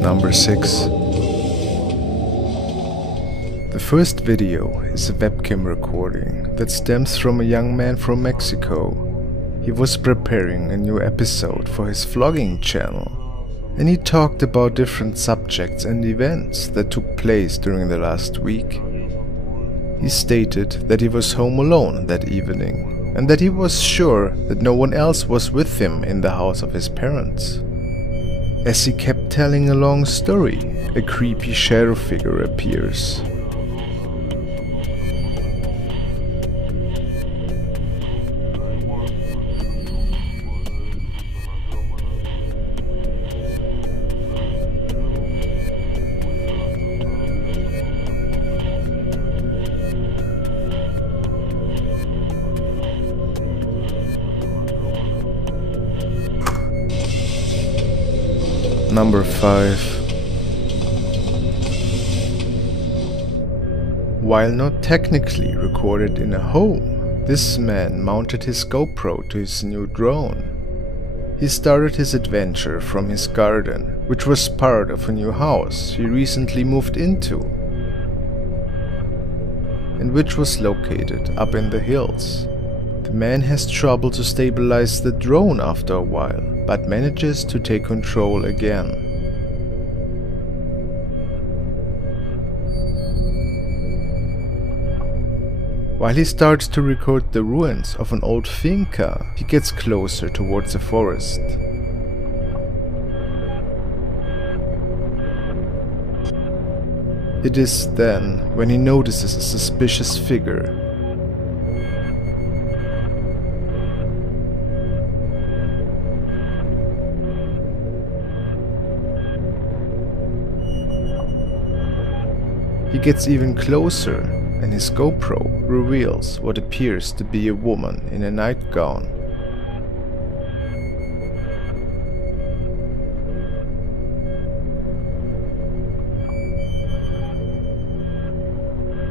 Number 6. The first video is a webcam recording that stems from a young man from Mexico. He was preparing a new episode for his vlogging channel, and he talked about different subjects and events that took place during the last week. He stated that he was home alone that evening, and that he was sure that no one else was with him in the house of his parents. As he kept telling a long story, a creepy shadow figure appears. Number 5. While not technically recorded in a home, this man mounted his GoPro to his new drone. He started his adventure from his garden, which was part of a new house he recently moved into, and which was located up in the hills. The man has trouble to stabilize the drone after a while, but manages to take control again. While he starts to record the ruins of an old finca, he gets closer towards the forest. It is then when he notices a suspicious figure. He gets even closer, and his GoPro reveals what appears to be a woman in a nightgown.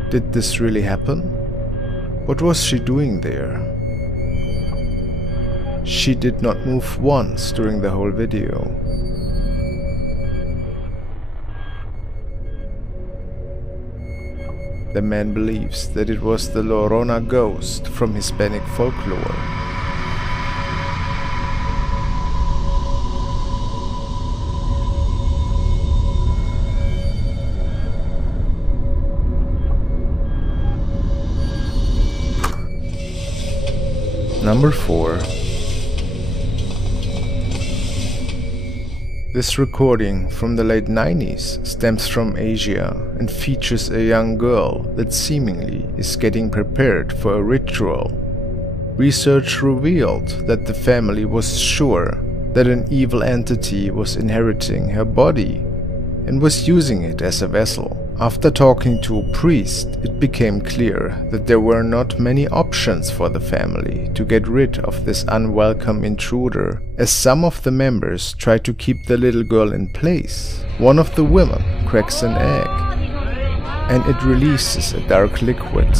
Did this really happen? What was she doing there? She did not move once during the whole video. The man believes that it was the Llorona ghost from Hispanic folklore. Number 4. This recording from the late 90s stems from Asia and features a young girl that seemingly is getting prepared for a ritual. Research revealed that the family was sure that an evil entity was inheriting her body and was using it as a vessel. After talking to a priest, it became clear that there were not many options for the family to get rid of this unwelcome intruder, as some of the members try to keep the little girl in place. One of the women cracks an egg, and it releases a dark liquid.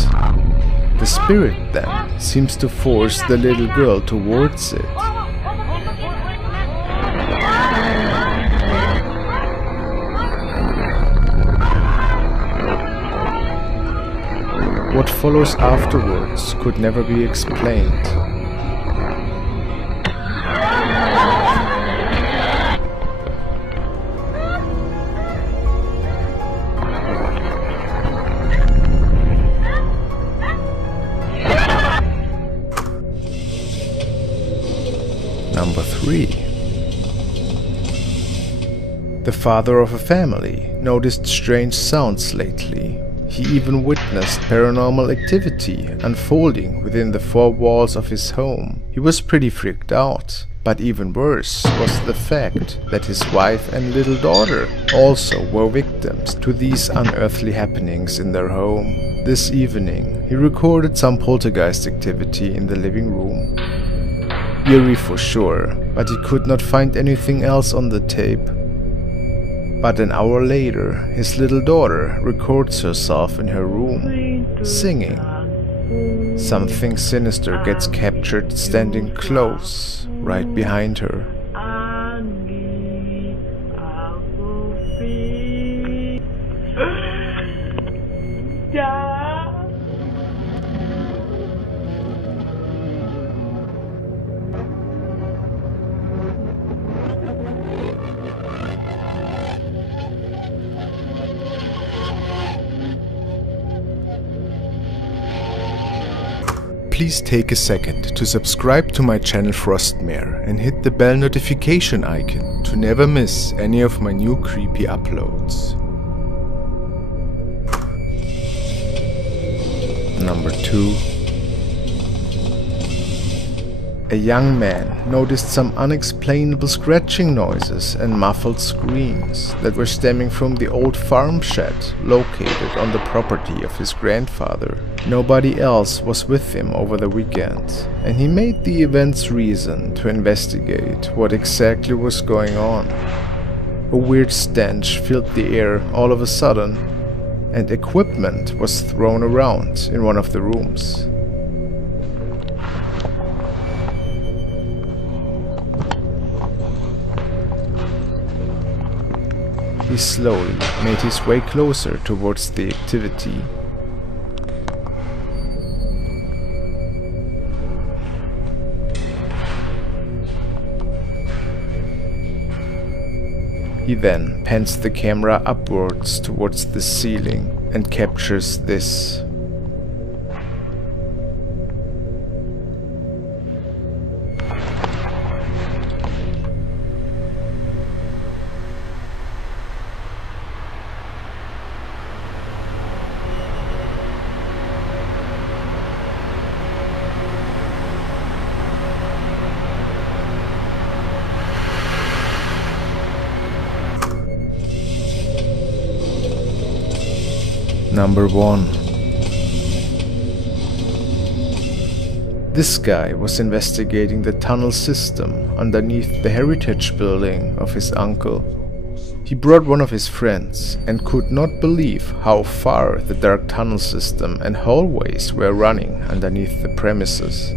The spirit then seems to force the little girl towards it. What follows afterwards could never be explained. Number 3. The father of a family noticed strange sounds lately. He even witnessed paranormal activity unfolding within the four walls of his home. He was pretty freaked out, but even worse was the fact that his wife and little daughter also were victims to these unearthly happenings in their home. This evening, he recorded some poltergeist activity in the living room. Eerie for sure, but he could not find anything else on the tape. But an hour later, his little daughter records herself in her room, singing. Something sinister gets captured standing close, right behind her. Ya. Please take a second to subscribe to my channel Frostmare and hit the bell notification icon to never miss any of my new creepy uploads. Number 2. A young man noticed some unexplainable scratching noises and muffled screams that were stemming from the old farm shed located on the property of his grandfather. Nobody else was with him over the weekend, and he made the event's reason to investigate what exactly was going on. A weird stench filled the air all of a sudden, and equipment was thrown around in one of the rooms. He slowly made his way closer towards the activity. He then pans the camera upwards towards the ceiling and captures this. Number 1. This guy was investigating the tunnel system underneath the heritage building of his uncle. He brought one of his friends and could not believe how far the dark tunnel system and hallways were running underneath the premises.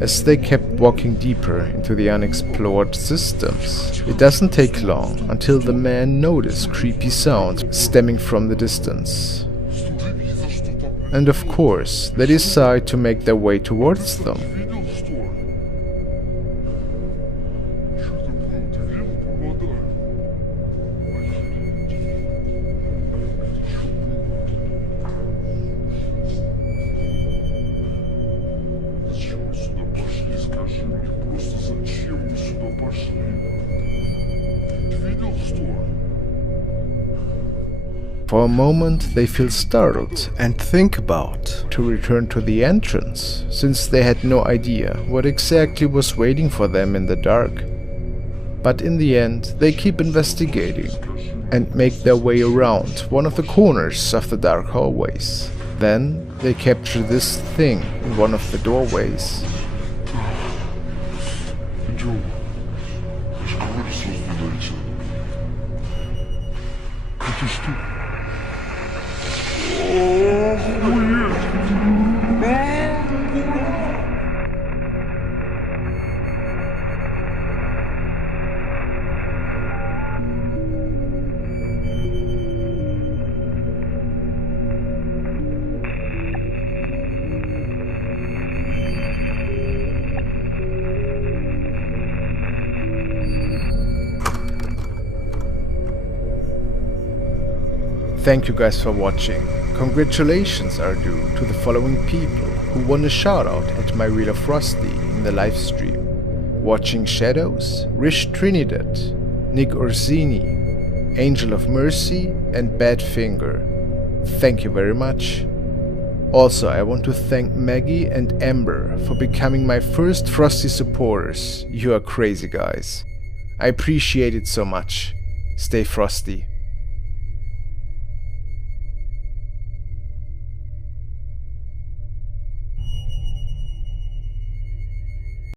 As they kept walking deeper into the unexplored systems, it doesn't take long until the man noticed creepy sounds stemming from the distance. And of course, they decide to make their way towards them. For a moment they feel startled and think about to return to the entrance, since they had no idea what exactly was waiting for them in the dark. But in the end they keep investigating and make their way around one of the corners of the dark hallways. Then they capture this thing in one of the doorways. Thank you guys for watching. Congratulations are due to the following people who won a shoutout at my Wheel of Frosty in the livestream: Watching Shadows, Rish Trinidad, Nick Orsini, Angel of Mercy, and Badfinger. Thank you very much. Also, I want to thank Maggie and Amber for becoming my first Frosty supporters. You are crazy guys. I appreciate it so much. Stay frosty.